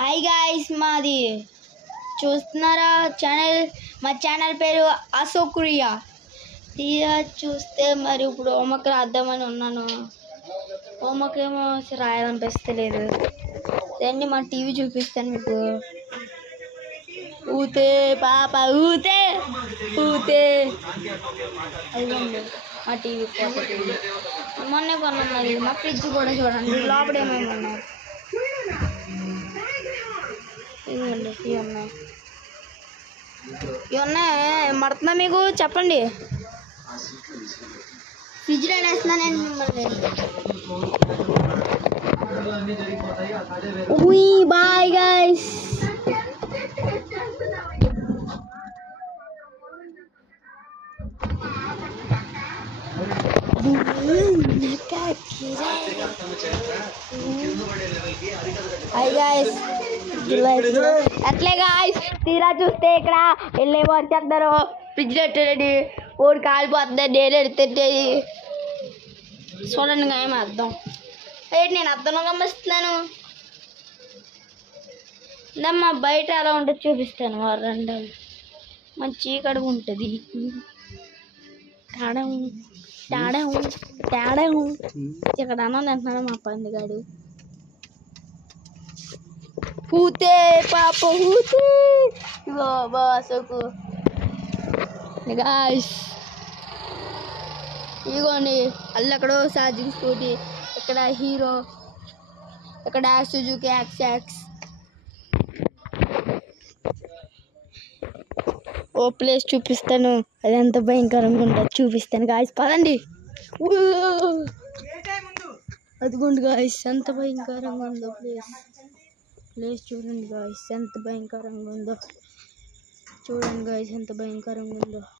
Hi guys, మాది చూస్తున్నారా channel. మా ఛానల్ పేరు అశోక్రియా. తీరా చూస్తే మరి ఇప్పుడు హోంవర్క్ రాద్దామని ఉన్నాను. హోంవర్క్ ఏమో రాయాలనిపిస్తలేదు. దాన్ని మా టీవీ చూపిస్తాను మీకు. ఊతే పాప ఊతే ఊతే అదిగోండి మా టీవీ, కొత్త టీవీ మొన్నే కొన్నాం. అది మా ఫ్రిడ్జ్ కూడా చూడండి, లోపల ఏమేమి ఉన్నాయి. ఇవ్వండి, ఇవన్నీ మడుతున్నా మీకు చెప్పండి. ఫ్రిడ్జ్లో వేస్తున్నానండి మిమ్మల్ని. Bye guys. అట్లే గాయ్స్, తీరా చూస్తే ఇక్కడ వెళ్ళే వచ్చేస్తారు. ఫ్రిడ్జ్ పెట్టండి, ఓడి కాలిపోతుంది. నేను ఎడుతుంటే చూడండి గాయం అర్థం ఏంటి, నేను అర్థంలో గమనిస్తున్నాను. మా బయట ఎలా ఉంటుంది చూపిస్తాను. వారండా మంచి కడుగు ఉంటుంది. ఇక్కడ అన్నం తింటున్నాడు మా పందిగాడు. హూతే పాప హూతే బాసుకు గాయ్స్. ఇదిగోండి అల్లెక్కడో ఛార్జింగ్ స్కూటీ, ఇక్కడ హీరో, ఇక్కడ సుజుకి యాక్స్. ఓ ప్లేస్ చూపిస్తాను, అది ఎంత భయంకరంగా ఉంటుందో చూపిస్తాను గాయ్స్. పదండి. అదిగోండి గాయ్స్, ఎంత భయంకరంగా ఉందో ప్లేస్ చూడండి గాయ్స్, ఎంత భయంకరంగా ఉందో.